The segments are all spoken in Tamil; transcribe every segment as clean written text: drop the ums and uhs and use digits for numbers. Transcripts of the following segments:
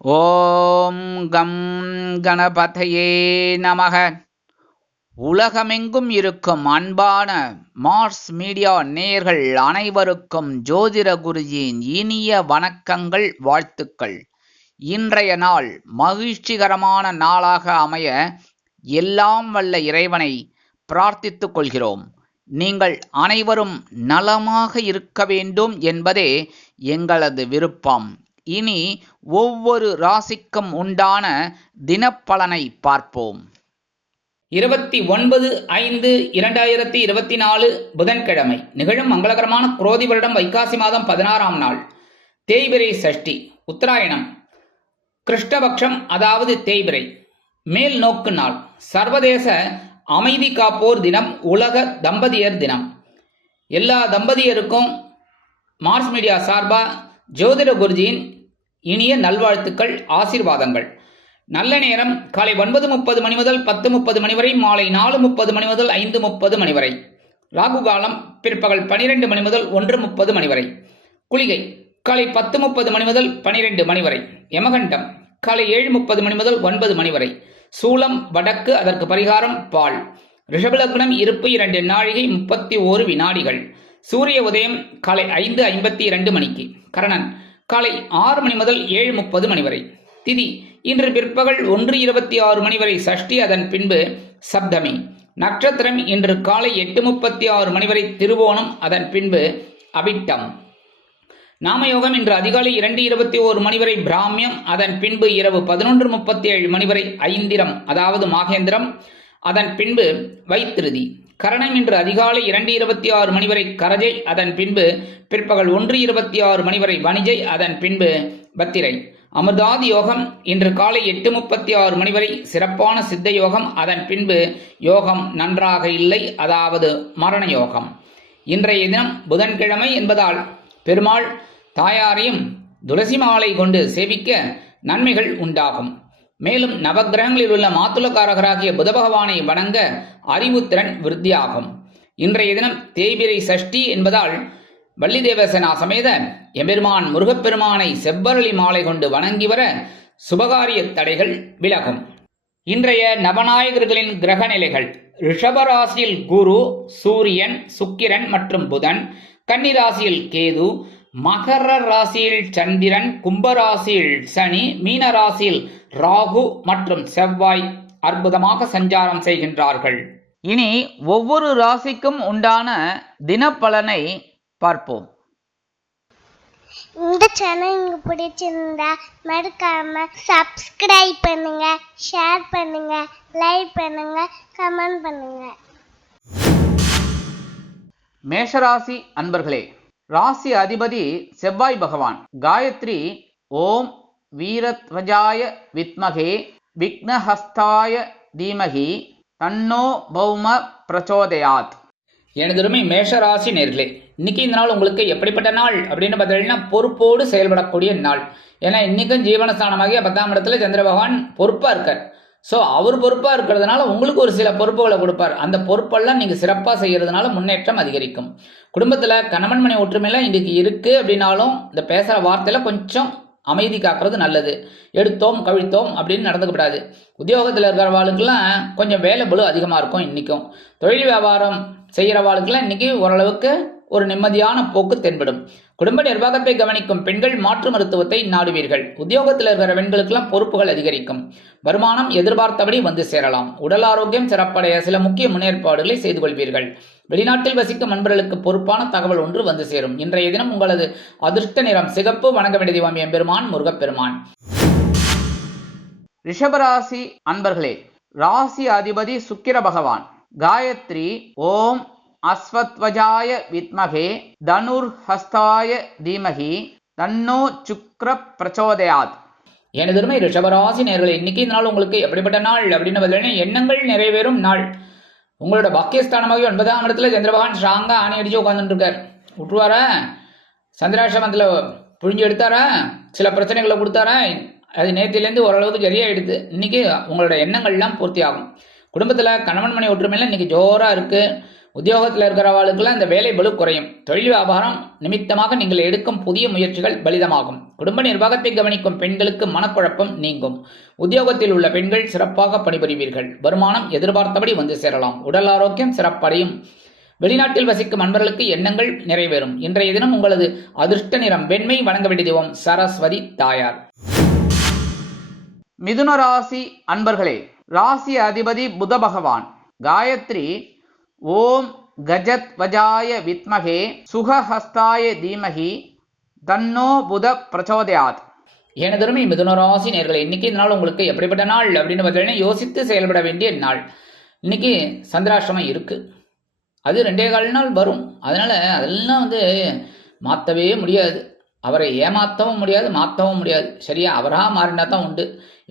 ஓம் கம் கணபதையே நமக. உலகமெங்கும் இருக்கும் அன்பான மார்ஸ் மீடியா நேயர்கள் அனைவருக்கும் ஜோதிட குருஜியின் இனிய வணக்கங்கள், வாழ்த்துக்கள். இன்றைய நாள் மகிழ்ச்சிகரமான நாளாக அமைய எல்லாம் வல்ல இறைவனை பிரார்த்தித்துக் கொள்கிறோம். நீங்கள் அனைவரும் நலமாக இருக்க வேண்டும் என்பதே எங்களது விருப்பம். இனி ஒவ்வொரு ராசிக்கும் உண்டான தினப்பலனை பார்ப்போம். 29/5/2024 புதன்கிழமை நிகழும் மங்களகரமான குரோதி வருடம் வைகாசி மாதம் 16ஆம் நாள், தேய்பிறை சஷ்டி, உத்தராயணம், கிருஷ்ணபக்ஷம், அதாவது தேய்பிறை, மேல் நோக்கு நாள், சர்வதேச அமைதி காப்போர் தினம், உலக தம்பதியர் தினம். எல்லா தம்பதியருக்கும் மார்ஸ் மீடியா சார்பா ஜோதிட குருஜியின் இனிய நல்வாழ்த்துக்கள், ஆசீர்வாதங்கள். நல்ல நேரம் காலை 9:30 மணி முதல் 10:30 மணி வரை, மாலை 4:30 மணி முதல் 5:30 மணி வரை. ராகு காலம் பிற்பகல் 12 மணி முதல் 1:30 மணி வரை. குளிகை காலை 10:30 மணி முதல் 12 மணி வரை. யமகண்டம் காலை 7:30 மணி முதல் 9 மணி வரை. சூலம் வடக்கு, அதற்கு பரிகாரம் பால். ரிஷபலக்னம் இருப்பு 2 நாழிகை 31 வினாடிகள். சூரிய உதயம் காலை 5:52 மணிக்கு. கரணன் காலை 6 மணி முதல் 7:30 மணி வரை. திதி இன்று பிற்பகல் 1:26 மணி வரை சஷ்டி, அதன் பின்பு சப்தமி. நட்சத்திரம் இன்று காலை 8:36 மணி வரை திருவோணம், அதன் பின்பு அவிட்டம். நாமயோகம் இன்று அதிகாலை 2:21 மணி வரை பிராமியம், அதன் பின்பு இரவு 11:37 மணி வரை ஐந்திரம், அதாவது மாகேந்திரம், அதன் பின்பு வைத்திருதி. கரணம் இன்று அதிகாலை 2:26 மணி வரை கரஜை, அதன் பின்பு பிற்பகல் 1:26 மணி வரை வணிஜை, அதன் பின்பு பத்திரை. அமிர்தாதி யோகம் இன்று காலை 8:36 மணி வரை சிறப்பான சித்த யோகம், அதன் பின்பு யோகம் நன்றாக இல்லை, அதாவது மரண யோகம். இன்றைய தினம் புதன்கிழமை என்பதால் பெருமாள் தாயாரையும் துளசி மாலை கொண்டு சேவிக்க நன்மைகள் உண்டாகும். மேலும் நவகிரகங்களில் உள்ள மாத்துளக்காரகராகிய புத பகவானை வணங்க அறிவுத்திறன் விருத்தியாகும். இன்றைய தினம் தேய்பிறை சஷ்டி என்பதால் வள்ளி தேவசேனா சமேத எம்பெருமான் முருகப்பெருமானை செவ்வரளி மாலை கொண்டு வணங்கி வர சுபகாரிய தடைகள் விலகும். இன்றைய நவநாயகர்களின் கிரக நிலைகள்: ரிஷபராசியில் குரு, சூரியன், சுக்கிரன் மற்றும் புதன். கன்னிராசியில் கேது, மகர ராசியில் சந்திரன், கும்பராசியில் சனி, மீன ராசியில் ராகு மற்றும் செவ்வாய் அற்புதமாக சஞ்சாரம் செய்கின்றார்கள். இனி ஒவ்வொரு ராசிக்கும் உண்டான தினப்பலனை பார்ப்போம். இந்த சேனல் உங்களுக்கு பிடிச்சிருந்தா மறக்காம சப்ஸ்கிரைப் பண்ணுங்க, ஷேர் பண்ணுங்க, லைக் பண்ணுங்க, கமெண்ட் பண்ணுங்க. மேஷராசி அன்பர்களே, ராசி அதிபதி செவ்வாய் பகவான். காயத்ரி ஓம் வீரத்வஜாய வித்மகே விக்னஹஸ்தாய தீமகி தன்னோ பௌம பிரச்சோதயாத். எனதுமே மேஷராசி நேர்களே, இன்னைக்கு இந்த நாள் உங்களுக்கு எப்படிப்பட்ட நாள் அப்படின்னு பார்த்தீங்கன்னா பொறுப்போடு செயல்படக்கூடிய நாள். ஏன்னா இன்னைக்கும் ஜீவனஸ்தானமாகிய 10ஆம் இடத்துல சந்திர பகவான் பொறுப்பாக இருக்கார். ஸோ அவர் பொறுப்பாக இருக்கிறதுனால உங்களுக்கு ஒரு சில பொறுப்புகளை கொடுப்பார். அந்த பொறுப்பெல்லாம் நீங்கள் சிறப்பாக செய்கிறதுனால முன்னேற்றம் அதிகரிக்கும். குடும்பத்தில் கணவன் மனை ஒற்றுமையெல்லாம் இன்றைக்கு இருக்குது அப்படின்னாலும் இந்த பேசுகிற வார்த்தையில் கொஞ்சம் அமைதி காக்கிறது நல்லது. எடுத்தோம் கவிழ்த்தோம் அப்படின்னு நடந்துக்கப்படாது. உத்தியோகத்தில் இருக்கிறவாளுக்கெல்லாம் கொஞ்சம் வேலை பளு அதிகமாக இருக்கும். இன்றைக்கும் தொழில் வியாபாரம் செய்கிறவாளுக்கெல்லாம் இன்றைக்கி ஓரளவுக்கு ஒரு நிம்மதியான போக்கு தென்படும். குடும்ப நிர்வாகத்தை கவனிக்கும் பெண்கள் மாற்று மருத்துவத்தை நாடுவீர்கள். உத்தியோகத்தில் இருக்கிற பெண்களுக்கெல்லாம் பொறுப்புகள் அதிகரிக்கும். வருமானம் எதிர்பார்த்தபடி வந்து சேரலாம். உடல் ஆரோக்கியம் சிறப்படைய சில முக்கிய முன்னேற்பாடுகளை செய்து கொள்வீர்கள். வெளிநாட்டில் வசிக்கும் நண்பர்களுக்கு பொறுப்பான தகவல் ஒன்று வந்து சேரும். இன்றைய தினம் உங்களது அதிர்ஷ்ட நிறம் சிகப்பு. வணங்க வேண்டிய தெய்வம் எம்பெருமான் முருகப்பெருமான். ரிஷபராசி அன்பர்களே, ராசி அதிபதி சுக்கிர பகவான். காயத்ரி ஓம் அஸ்வத்வஜாய வித்மகே தனுர்ஹஸ்தாய தீமகி தன்னோ சுக்ர பிரச்சோதயாத். எனதுமே ரிஷபராசி நேயர்களே, இன்னைக்கு இந்த நாள் உங்களுக்கு எப்படிப்பட்ட நாள் அப்படின்னு பார்த்தீங்கன்னா எண்ணங்கள் நிறைவேறும் நாள். உங்களோட பாக்கியஸ்தானமாக 9ஆம் இடத்துல சந்திர பகவான் ஸ்ட்ராங்கா ஆணி அடிச்சு உட்காந்துட்டு இருக்கார். விட்டுருவாரா? சந்திராசிரமத்தில் புழிஞ்சு எடுத்தாரா? சில பிரச்சனைகளை கொடுத்தாரா? அது நேற்றிலேருந்து ஓரளவுக்கு சரியாயிடுது. இன்னைக்கு உங்களோட எண்ணங்கள்லாம் பூர்த்தி ஆகும். குடும்பத்தில் கணவன் மனை ஒற்றுமையில் இன்னைக்கு ஜோராக இருக்குது. உத்தியோகத்தில் இருக்கிறவர்களுக்கெல்லாம் இந்த வேலை பளு குறையும். தொழில் வியாபாரம் நிமித்தமாக நீங்கள் எடுக்கும் புதிய முயற்சிகள் பலிதமாகும். குடும்ப நிர்வாகத்தை கவனிக்கும் பெண்களுக்கு மனக்குழப்பம் நீங்கும். உத்தியோகத்தில் உள்ள பெண்கள் சிறப்பாக பணிபுரிவீர்கள். வருமானம் எதிர்பார்த்தபடி வந்து சேரலாம். உடல் ஆரோக்கியம் சிறப்படையும். வெளிநாட்டில் வசிக்கும் அன்பர்களுக்கு எண்ணங்கள் நிறைவேறும். இன்றைய தினம் உங்களது அதிர்ஷ்ட நிறம் வெண்மை. வணங்க வேண்டிய தெய்வம் சரஸ்வதி தாயார். மிதுன ராசி அன்பர்களே, ராசி அதிபதி புத பகவான். காயத்ரி ஓம் கஜத்வஜாய வித்மகே சுகஹஸ்தாய தீமகி தன்னோ புத பிரச்சோதயாத். எனதருமை மிதுன ராசி நேயர்களே, இன்னைக்கு இந்த நாள் உங்களுக்கு எப்படிப்பட்ட நாள் அப்படின்னு பார்த்தீங்கன்னா யோசித்து செயல்பட வேண்டிய நாள். இன்னைக்கு சந்திராஷ்டமம் இருக்கு. அது 2.25 நாள் வரும். அதனால அதெல்லாம் மாற்றவே முடியாது. அவரை ஏமாற்றவும் முடியாது, மாற்றவும் முடியாது. சரியா? அவராக மாறினா தான் உண்டு.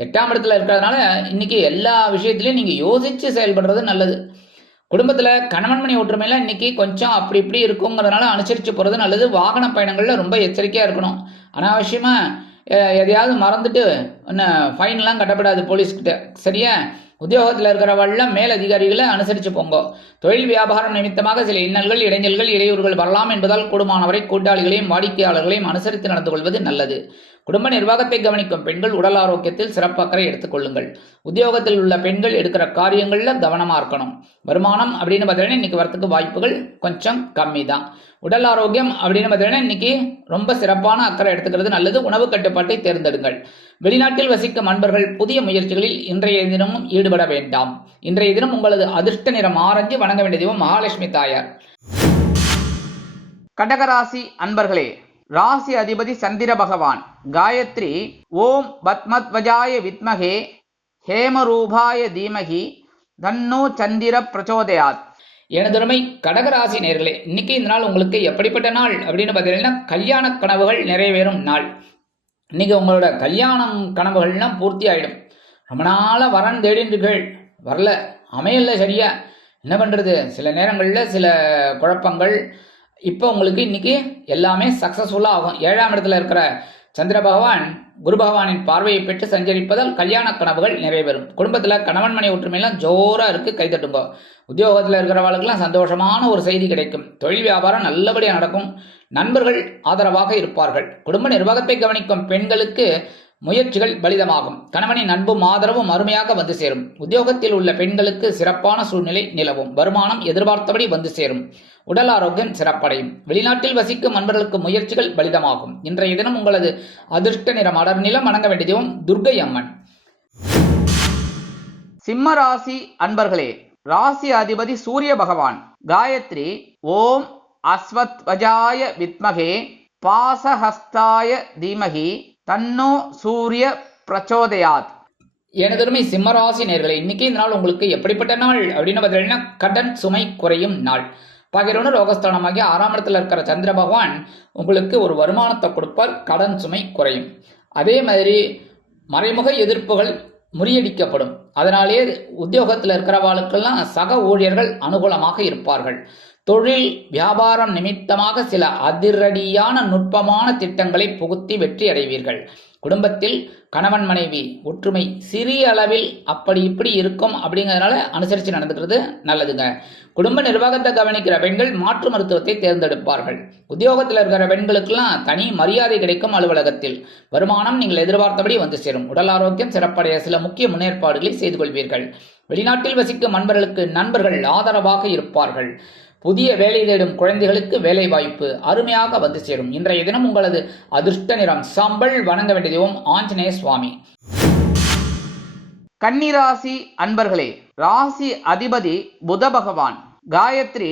8ஆம் இடத்துல இருக்கிறதுனால இன்னைக்கு எல்லா விஷயத்திலையும் நீங்கள் யோசித்து செயல்படுறது நல்லது. குடும்பத்தில் கணவன் மணி ஒற்றுமையில் இன்னைக்கு கொஞ்சம் அப்படி இப்படி இருக்குங்கிறதுனால அனுசரித்து போகிறது நல்லது. வாகன பயணங்களில் ரொம்ப எச்சரிக்கையாக இருக்கணும். அனாவசியமாக எதையாவது மறந்துட்டு ஃபைன்லாம் கட்டப்படாது போலீஸ்கிட்ட. சரியா? உத்தியோகத்தில் இருக்கிறவெல்லாம் மேல் அதிகாரிகளை அனுசரித்து போங்க. தொழில் வியாபாரம் நிமித்தமாக சில இன்னல்கள், இடைஞ்சல்கள், இடையூறுகள் வரலாம் என்பதால் கூடுமானவரை கூட்டாளிகளையும் வாடிக்கையாளர்களையும் அனுசரித்து நடந்து கொள்வது நல்லது. குடும்ப நிர்வாகத்தை கவனிக்கும் பெண்கள் உடல் ஆரோக்கியத்தில் சிறப்பு அக்கறை எடுத்துக்கொள்ளுங்கள். உத்தியோகத்தில் உள்ள பெண்கள் எடுக்கிற காரியங்களில் கவனமாக இருக்கணும். வருமானம் அப்படின்னு பார்த்தீங்கன்னா இன்னைக்கு வரத்துக்கு வாய்ப்புகள் கொஞ்சம் கம்மி தான். உடல் ஆரோக்கியம் அப்படின்னு பார்த்தீங்கன்னா இன்னைக்கு ரொம்ப சிறப்பான அக்கறை எடுத்துக்கிறது நல்லது. உணவு கட்டுப்பாட்டை தேர்ந்தெடுங்கள். வெளிநாட்டில் வசிக்கும் அன்பர்கள் புதிய முயற்சிகளில் இன்றைய தினமும் ஈடுபட வேண்டாம். இன்றைய தினம் உங்களது அதிர்ஷ்ட நிறம் ஆரஞ்சு. வணங்க வேண்டிய தெய்வம் மகாலட்சுமி தாயார். கடகராசி அன்பர்களே, ராசி அதிபதி சந்திர பகவான். காயத்ரி ஓம் பத்மத்வஜாய வித்மகே ஹேமரூபாய தீமகி தன்னோ சந்திர பிரச்சோதயாத். எனதுமை கடகராசி நேயர்களே, இன்னைக்கு இந்த நாள் உங்களுக்கு எப்படிப்பட்ட நாள் அப்படின்னு பார்த்தீங்கன்னா கல்யாண கனவுகள் நிறைவேறும் நாள். இன்னைக்கு உங்களோட கல்யாணம் கனவுகள்லாம் பூர்த்தி ஆகிடும். ரொம்ப நாளாக வரன் தேடின்றீர்கள், வரல, அமையல. சரியா? என்ன பண்ணுறது? சில நேரங்களில் சில குழப்பங்கள். இப்போ உங்களுக்கு இன்னைக்கு எல்லாமே சக்ஸஸ்ஃபுல்லாக ஆகும். 7ஆம் இடத்துல இருக்கிற சந்திர பகவான் குரு பகவானின் பார்வையை பெற்று சஞ்சரிப்பதால் கல்யாண கனவுகள் நிறைவேறும். குடும்பத்தில் கணவன் மனை ஒற்றுமையெல்லாம் ஜோராக இருக்குது, கைதட்டுங்க. உத்தியோகத்தில் இருக்கிறவர்களுக்கெல்லாம் சந்தோஷமான ஒரு செய்தி கிடைக்கும். தொழில் வியாபாரம் நல்லபடியாக நடக்கும். நண்பர்கள் ஆதரவாக இருப்பார்கள். குடும்ப நிர்வாகத்தை கவனிக்கும் பெண்களுக்கு முயற்சிகள் பலிதமாகும். கணவனின் அன்பும் ஆதரவும் அருமையாக வந்து சேரும். உத்தியோகத்தில் உள்ள பெண்களுக்கு சிறப்பான சூழ்நிலை நிலவும். வருமானம் எதிர்பார்த்தபடி வந்து சேரும். உடல் ஆரோக்கியம் சிறப்படையும். வெளிநாட்டில் வசிக்கும் அன்பர்களுக்கு முயற்சிகள் பலிதமாகும். இன்றைய தினம் உங்களது அதிர்ஷ்ட நிறம் அடர் நிலம். வணங்க வேண்டிய தெய்வம் துர்க்கை அம்மன். சிம்ம ராசி அன்பர்களே, ராசி அதிபதி சூரிய பகவான். காயத்ரி ஓம் அஸ்வத்வஜாய வித்மகே பாசஹஸ்தாய தீமகி தன்னோ சூரிய பிரச்சோதயாத். எனதருமை சிம்மராசி நேயர்களே, இன்னைக்கு இந்த நாள் உங்களுக்கு எப்படிப்பட்ட நாள் அப்படின்னு பார்த்தீங்கன்னா கடன் சுமை குறையும் நாள். பகிரொன்று ரோகஸ்தானமாகிய 6ஆம் இடத்துல இருக்கிற சந்திர பகவான் உங்களுக்கு ஒரு வருமானத்தை கொடுப்பார். கடன் சுமை குறையும். அதே மாதிரி மறைமுக எதிர்ப்புகள் முறியடிக்கப்படும். அதனாலே உத்தியோகத்தில் இருக்கிறவாளுக்கெல்லாம் சக ஊழியர்கள் அனுகூலமாக இருப்பார்கள். தொழில் வியாபாரம் நிமித்தமாக சில அதிரடியான நுட்பமான திட்டங்களை புகுத்தி வெற்றி அடைவீர்கள். குடும்பத்தில் கணவன் மனைவி ஒற்றுமை சிறிய அளவில் அப்படி இப்படி இருக்கும். அப்படிங்கிறதுனால அனுசரித்து நடந்துக்கிறது நல்லதுங்க. குடும்ப நிர்வாகத்தை கவனிக்கிற பெண்கள் மாற்று மருத்துவத்தை தேர்ந்தெடுப்பார்கள். உத்தியோகத்தில் இருக்கிற பெண்களுக்கெல்லாம் தனி மரியாதை கிடைக்கும். அலுவலகத்தில் வருமானம் நீங்கள் எதிர்பார்த்தபடி வந்து சேரும். உடல் ஆரோக்கியம் சிறப்படைய சில முக்கிய முன்னேற்பாடுகளை செய்து கொள்வீர்கள். வெளிநாட்டில் வசிக்கும் அன்பர்களுக்கு நண்பர்கள் ஆதரவாக இருப்பார்கள். புதிய வேலை தேடும் குழந்தைகளுக்கு வேலை வாய்ப்பு அருமையாக வந்து சேரும். இன்றைய தினம் உங்களது அதிர்ஷ்ட நிறம் சாம்பல். வணங்க வேண்டிய தெய்வம் ஆஞ்சநேய சுவாமி. கன்னிராசி அன்பர்களே, ராசி அதிபதி புத பகவான். காயத்ரி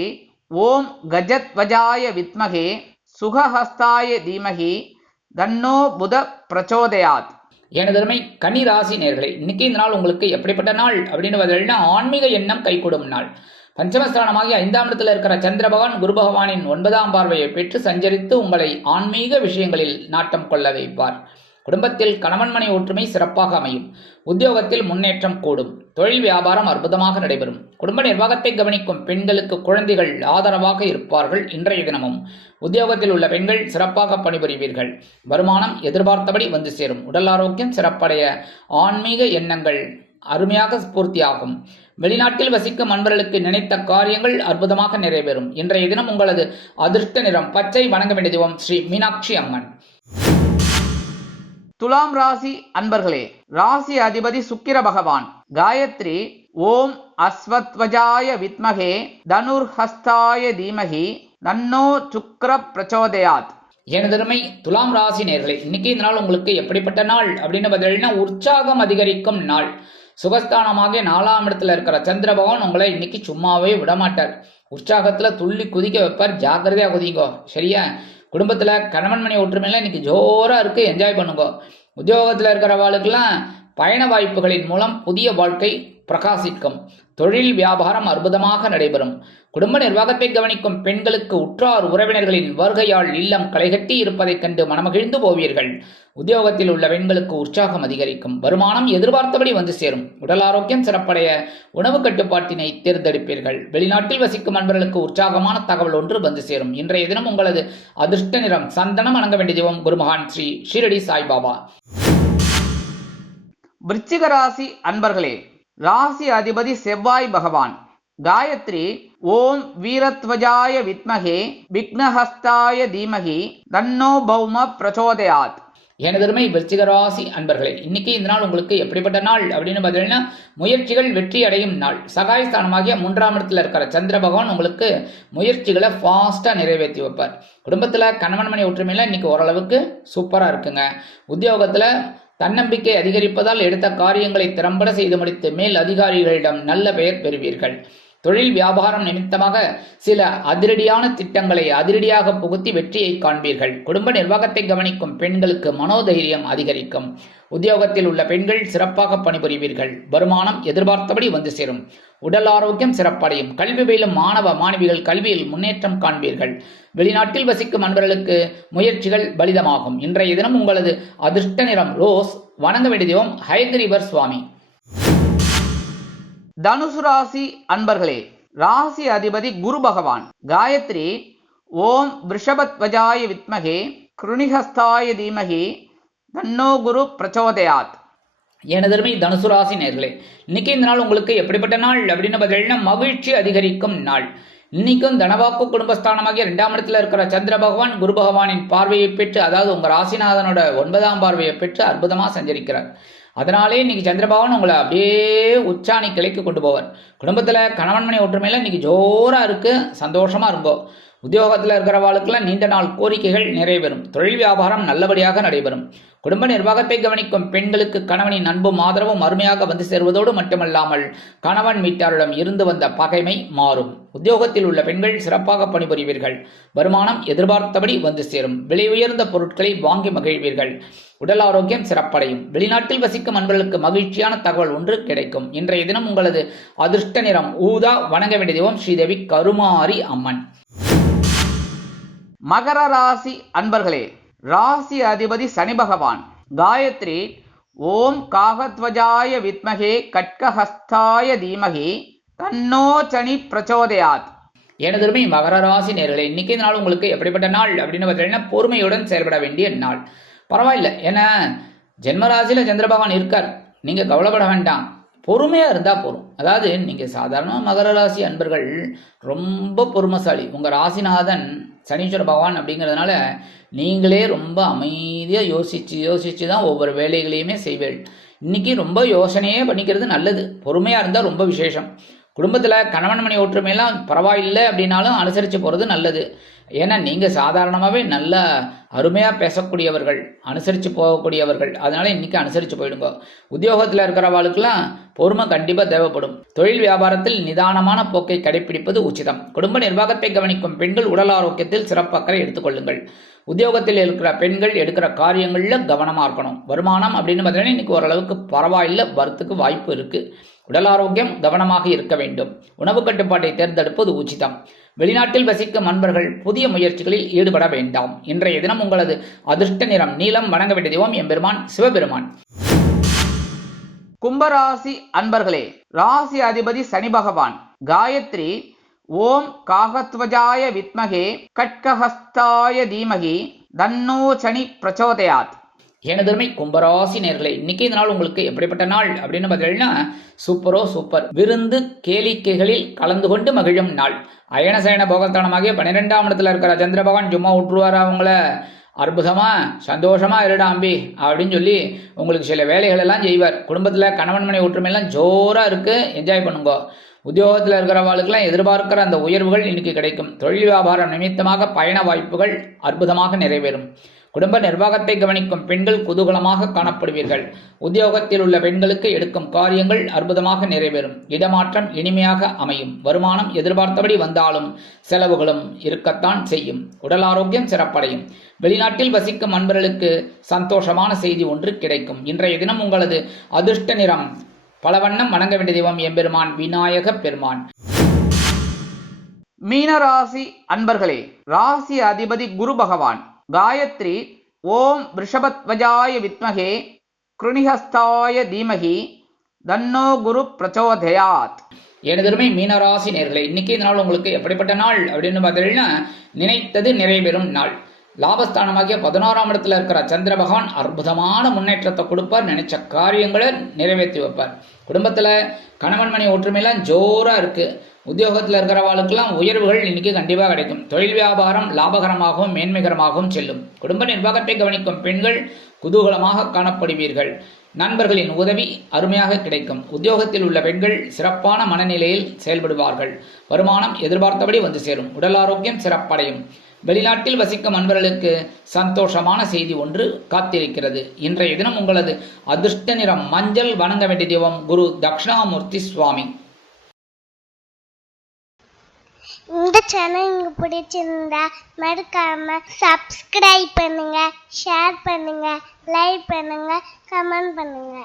ஓம் கஜத்வஜாய வித்மகே சுகஹஸ்தாய தீமகி தன்னோ புத பிரச்சோதயாத். எனதருமை கன்னி ராசி நேயர்களே, இன்னைக்கு இந்த நாள் உங்களுக்கு எப்படிப்பட்ட நாள் அப்படின்னு பார்த்தீங்கன்னா ஆன்மீக எண்ணம் கைகூடும் நாள். பஞ்சமஸ்தானமாகி 5ஆம் இடத்தில் இருக்கிற சந்திர பகவான் குரு பகவானின் 9ஆம் பார்வையை பெற்று சஞ்சரித்து உங்களை ஆன்மீக விஷயங்களில் நாட்டம் கொள்ள வைப்பார். குடும்பத்தில் கணவன் மனை ஒற்றுமை சிறப்பாக அமையும். உத்தியோகத்தில் முன்னேற்றம் கூடும். தொழில் வியாபாரம் அற்புதமாக நடைபெறும். குடும்ப நிர்வாகத்தை கவனிக்கும் பெண்களுக்கு குழந்தைகள் ஆதரவாக இருப்பார்கள். இன்றைய தினமும் உத்தியோகத்தில் உள்ள பெண்கள் சிறப்பாக பணிபுரிவீர்கள். வருமானம் எதிர்பார்த்தபடி வந்து சேரும். உடல் ஆரோக்கியம் சிறப்படைய ஆன்மீக எண்ணங்கள் அருமையாக பூர்த்தியாகும். வெளிநாட்டில் வசிக்கும் அன்பர்களுக்கு நினைத்த காரியங்கள் அற்புதமாக நிறைவேறும். இன்றைய தினம் உங்களது அதிர்ஷ்ட நிறம் பச்சை. வணங்க வேண்டிய தெய்வம் ஸ்ரீ மீனாட்சி அம்மன். துலாம் ராசி அன்பர்களே, ராசி அதிபதி சுக்கிர பகவான். காயத்ரி ஓம் அஸ்வத்வஜாய வித்மகே தனுர்ஹஸ்தாய தீமகி தன்னோ சுக்ர பிரச்சோதயாத். எனதருமை துலாம் ராசி நேயர்களே, இன்னைக்கு இந்த நாள் உங்களுக்கு எப்படிப்பட்ட நாள் அப்படின்னு பதிலா உற்சாகம் அதிகரிக்கும் நாள். சுகஸ்தானமாக 4ஆம் இடத்துல இருக்கிற சந்திர பகவான் உங்களை இன்னைக்கு சும்மாவே விடமாட்டார். உற்சாகத்துல துள்ளி குதிக்க வைப்பார். ஜாக்கிரதையா குதிங்கோ, சரியா? குடும்பத்துல கணவன் மனைவி ஒற்றுமையில இன்னைக்கு ஜோரா இருக்கு, என்ஜாய் பண்ணுங்க. உத்தியோகத்துல இருக்கிறவாளுக்கெல்லாம் பயண வாய்ப்புகளின் மூலம் புதிய வாழ்க்கை பிரகாசிக்கும். தொழில் வியாபாரம் அற்புதமாக நடைபெறும். குடும்ப நிர்வாகத்தை கவனிக்கும் பெண்களுக்கு உற்றார் உறவினர்களின் வருகையால் இல்லம் களைகட்டி இருப்பதைக் கண்டு மனமகிழ்ந்து போவீர்கள். உத்தியோகத்தில் உள்ள பெண்களுக்கு உற்சாகம் அதிகரிக்கும். வருமானம் எதிர்பார்த்தபடி வந்து சேரும். உடல் ஆரோக்கியம் சிறப்படைய உணவு கட்டுப்பாட்டினை தேர்ந்தெடுப்பீர்கள். வெளிநாட்டில் வசிக்கும் அன்பர்களுக்கு உற்சாகமான தகவல் ஒன்று வந்து சேரும். இன்றைய தினம் உங்களது அதிர்ஷ்ட நிறம் சந்தனம். வணங்க வேண்டிய தெய்வம் குருமகான் ஸ்ரீ ஷீரடி சாய்பாபா. விருச்சிக ராசி அன்பர்களே, ராசி அதிபதி செவ்வாய் பகவான். காயத்ரி ஓம் வீரத்வஜாய வித்மகே விக்னஹஸ்தாய தீமகி தன்னோ பௌம பிரச்சோதயாத். எனதருமை விருச்சிக ராசி அன்பர்களே, இன்னைக்கு இந்த நாள் உங்களுக்கு எப்படிப்பட்ட நாள் அப்படின்னு பார்த்தீங்கன்னா முயற்சிகள் வெற்றி அடையும் நாள். சகாயஸ்தானமாகிய 3ஆம் இடத்துல இருக்கிற சந்திர பகவான் உங்களுக்கு முயற்சிகளை ஃபாஸ்டா நிறைவேற்றி வைப்பார். குடும்பத்துல கணவன் மனைவி ஒற்றுமையில இன்னைக்கு ஓரளவுக்கு சூப்பரா இருக்குங்க. உத்தியோகத்துல தன்னம்பிக்கை அதிகரிப்பதால் எடுத்த காரியங்களை திறம்பட செய்து முடித்து மேல் அதிகாரிகளிடம் நல்ல பெயர் பெறுவீர்கள். தொழில் வியாபாரம் நிமித்தமாக சில அதிரடியான திட்டங்களை அதிரடியாக புகுத்தி வெற்றியை காண்பீர்கள். குடும்ப நிர்வாகத்தை கவனிக்கும் பெண்களுக்கு மனோதைரியம் அதிகரிக்கும். உத்தியோகத்தில் உள்ள பெண்கள் சிறப்பாக பணிபுரிவீர்கள். வருமானம் எதிர்பார்த்தபடி வந்து சேரும். உடல் ஆரோக்கியம் சிறப்படையும். கல்வி பயிலும் மாணவ மாணவிகள் கல்வியில் முன்னேற்றம் காண்பீர்கள். வெளிநாட்டில் வசிக்கும் அன்பர்களுக்கு முயற்சிகள் பலிதமாகும். இன்றைய தினம் உங்களது அதிர்ஷ்ட நிறம் ரோஸ். வணங்க வேண்டிய தெய்வம் ஹயக்ரீவர் சுவாமி. தனுசு ராசி அன்பர்களே, ராசி அதிபதி குரு பகவான். காயத்ரி ஓம் விருஷபத்வஜாய வித்மகே கிருணிஹஸ்தாய தீமகி தன்னோ குரு பிரச்சோதயாத். எனதருமை தனுசு ராசி நேயர்களே, இன்னைக்கு இந்த நாள் உங்களுக்கு எப்படிப்பட்ட நாள் அப்படின்னு பார்த்தீங்கன்னா மகிழ்ச்சி அதிகரிக்கும் நாள். இன்னைக்கும் தனவாக்கு குடும்பஸ்தானமாகிய 2ஆம் இடத்துல இருக்கிற சந்திர பகவான் குரு பகவானின் பார்வையை பெற்று, அதாவது உங்க ராசிநாதனோட 9ஆம் பார்வையை பெற்று அற்புதமா சஞ்சரிக்கிறார். அதனாலே இன்னைக்கு சந்திரபகவான் உங்களை அப்படியே உச்சாணி கிளைக்கு கொண்டு போவார். குடும்பத்துல கணவன் மனைவி ஒற்றுமையில இன்னைக்கு ஜோரா இருக்கு, சந்தோஷமா இருங்கோ. உத்தியோகத்தில் இருக்கிறவாளுக்கெல்லாம் நீண்ட நாள் கோரிக்கைகள் நிறைவேறும். தொழில் வியாபாரம் நல்லபடியாக நடைபெறும். குடும்ப நிர்வாகத்தை கவனிக்கும் பெண்களுக்கு கணவனின் அன்பும் ஆதரவும் அருமையாக வந்து சேருவதோடு மட்டுமல்லாமல் கணவன் வீட்டாரிடம் இருந்து வந்த பகைமை மாறும். உத்தியோகத்தில் உள்ள பெண்கள் சிறப்பாக பணிபுரிவீர்கள். வருமானம் எதிர்பார்த்தபடி வந்து சேரும். விலை உயர்ந்த பொருட்களை வாங்கி மகிழ்வீர்கள். உடல் ஆரோக்கியம் சிறப்படையும். வெளிநாட்டில் வசிக்கும் அன்பர்களுக்கு மகிழ்ச்சியான தகவல் ஒன்று கிடைக்கும். இன்றைய தினம் உங்களது அதிர்ஷ்ட நிறம் ஊதா. வணங்க வேண்டிய தெய்வம் ஸ்ரீதேவி கருமாரி அம்மன். மகர ராசி அன்பர்களே, ராசி அதிபதி சனி பகவான். காயத்ரி ஓம் காகத்வஜாய வித்மகே கட்கஹஸ்தாய தீமகி தன்னோ சனி பிரச்சோதயாத். எனதருமை மகர ராசி நேயர்களே, இன்னைக்கு நாள் உங்களுக்கு எப்படிப்பட்ட நாள் அப்படின்னு பார்த்தீங்கன்னா பொறுமையுடன் செயல்பட வேண்டிய நாள். பரவாயில்ல, ஏன்னா ஜென்மராசியில சந்திர பகவான் இருக்கார், நீங்க கவலைப்பட வேண்டாம், பொறுமையா இருந்தா போதும். அதாவது நீங்க சாதாரண மகர ராசி அன்பர்கள் ரொம்ப பொறுமைசாலி. உங்க ராசிநாதன் சனீஸ்வர பகவான் அப்படிங்கிறதுனால நீங்களே ரொம்ப அமைதியா யோசிச்சு தான் ஒவ்வொரு வேலைகளையுமே செய்வீர்கள். இன்னைக்கு ரொம்ப யோசனையே பண்ணிக்கிறது நல்லது. பொறுமையா இருந்தா ரொம்ப விசேஷம். குடும்பத்தில் கணவன் மனைவி ஒற்றுமையெல்லாம் பரவாயில்லை அப்படின்னாலும் அனுசரித்து போகிறது நல்லது. ஏன்னா நீங்கள் சாதாரணமாகவே நல்ல அருமையாக பேசக்கூடியவர்கள், அனுசரித்து போகக்கூடியவர்கள். அதனால் இன்றைக்கி அனுசரித்து போயிடுங்க. உத்தியோகத்தில் இருக்கிறவாளுக்கெல்லாம் பொறுமை கண்டிப்பாக தேவைப்படும். தொழில் வியாபாரத்தில் நிதானமான போக்கை கடைபிடிப்பது உச்சிதம். குடும்ப நிர்வாகத்தை கவனிக்கும் பெண்கள் உடல் ஆரோக்கியத்தில் சிறப்பு அக்கறை எடுத்துக்கொள்ளுங்கள். உத்தியோகத்தில் இருக்கிற பெண்கள் எடுக்கிற காரியங்களில் கவனமாக இருக்கணும். வருமானம் அப்படின்னு பார்த்தீங்கன்னா இன்றைக்கி ஓரளவுக்கு பரவாயில்லை, வரத்துக்கு வாய்ப்பு இருக்குது. உடல் ஆரோக்கியம் கவனமாக இருக்க வேண்டும். உணவு கட்டுப்பாட்டை தேர்ந்தெடுப்பது உச்சிதம். வெளிநாட்டில் வசிக்கும் அன்பர்கள் புதிய முயற்சிகளில் ஈடுபட வேண்டாம். இன்றைய தினம் உங்களது அதிர்ஷ்ட நிறம் நீலம். வணங்க வேண்டிய தெய்வம் எம்பெருமான் சிவபெருமான். கும்பராசி அன்பர்களே, ராசி அதிபதி சனி பகவான். காயத்ரி ஓம் காகத்வஜாய வித்மகே கட்கஹஸ்தாய தீமகி தன்னோ சனி பிரச்சோதயாத். எனதருமை கும்பராசி நேர்களே, இன்னைக்கு இந்த நாள் உங்களுக்கு எப்படிப்பட்ட நாள் அப்படின்னு பார்த்தீங்கன்னா சூப்பரோ சூப்பர். விருந்து கேளிக்கைகளில் கலந்து கொண்டு மகிழும் நாள். அயனசயன போகஸ்தானமாகிய 12ஆம் இடத்துல இருக்கிற சந்திர பகவான் சும்மா விட்டுருவார் அவங்கள. அற்புதமா சந்தோஷமா இருடாம்பி அப்படின்னு சொல்லி உங்களுக்கு சில வேலைகள் எல்லாம் செய்வார். குடும்பத்தில் கணவன் மனை ஒற்றுமையெல்லாம் ஜோரா இருக்கு, என்ஜாய் பண்ணுங்க. உத்தியோகத்தில் இருக்கிறவாளுக்கெல்லாம் எதிர்பார்க்கிற அந்த உயர்வுகள் இன்னைக்கு கிடைக்கும். தொழில் வியாபாரம் நிமித்தமாக பயண வாய்ப்புகள் அற்புதமாக நிறைவேறும். குடும்ப நிர்வாகத்தை கவனிக்கும் பெண்கள் குதூகலமாக காணப்படுவீர்கள். உத்தியோகத்தில் உள்ள பெண்களுக்கு எடுக்கும் காரியங்கள் அற்புதமாக நிறைவேறும். இடமாற்றம் இனிமையாக அமையும். வருமானம் எதிர்பார்த்தபடி வந்தாலும் செலவுகளும் இருக்கத்தான் செய்யும். உடல் ஆரோக்கியம் சிறப்படையும். வெளிநாட்டில் வசிக்கும் அன்பர்களுக்கு சந்தோஷமான செய்தி ஒன்று கிடைக்கும். இன்றைய தினம் உங்களது அதிர்ஷ்ட நிறம் பலவண்ணம். வணங்க வேண்டிய தெய்வம் எம்பெருமான் விநாயக பெருமான். மீனராசி அன்பர்களே, ராசி அதிபதி குரு பகவான். காயத்ரி ஓம் ரிஷபத்வஜாய வித்மகே கிருணிஹஸ்தாய தீமகி தன்னோ குரு பிரச்சோதயாத். எனதருமை மீனராசி நேர்களே, இன்னைக்கு இந்த நாள் உங்களுக்கு எப்படிப்பட்ட நாள் அப்படின்னு பார்த்தீங்கன்னா நினைத்தது நிறைவேறும் நாள். லாபஸ்தானமாகிய 16ஆம் இடத்துல இருக்கிற சந்திர பகவான் அற்புதமான முன்னேற்றத்தை கொடுப்பார். நினைச்ச காரியங்களை நிறைவேற்றி வைப்பார். குடும்பத்தில் கணவன் மனை ஒற்றுமையெல்லாம் ஜோரா இருக்கு. உத்தியோகத்தில் இருக்கிறவாளுக்கெல்லாம் உயர்வுகள் இன்னைக்கு கண்டிப்பாக கிடைக்கும். தொழில் வியாபாரம் லாபகரமாகவும் மேன்மைகரமாகவும் செல்லும். குடும்ப நிர்வாகத்தை கவனிக்கும் பெண்கள் குதூகலமாக காணப்படுவீர்கள். நண்பர்களின் உதவி அருமையாக கிடைக்கும். உத்தியோகத்தில் உள்ள பெண்கள் சிறப்பான மனநிலையில் செயல்படுவார்கள். வருமானம் எதிர்பார்த்தபடி வந்து சேரும். உடல் ஆரோக்கியம் சிறப்படையும். வெளிநாட்டில் வசிக்கும் அன்பர்களுக்கு சந்தோஷமான செய்தி ஒன்று காத்திருக்கிறது. இன்றைய தினம் உங்களது அதிர்ஷ்ட நிறம் மஞ்சள். வணங்க வேண்டிய தெய்வம் குரு தட்சிணாமூர்த்தி சுவாமி. இந்த சேனல் உங்களுக்கு பிடிச்சிருந்தா மறக்காம சப்ஸ்கிரைப் பண்ணுங்க, ஷேர் பண்ணுங்க, லைக் பண்ணுங்க, கமெண்ட் பண்ணுங்க.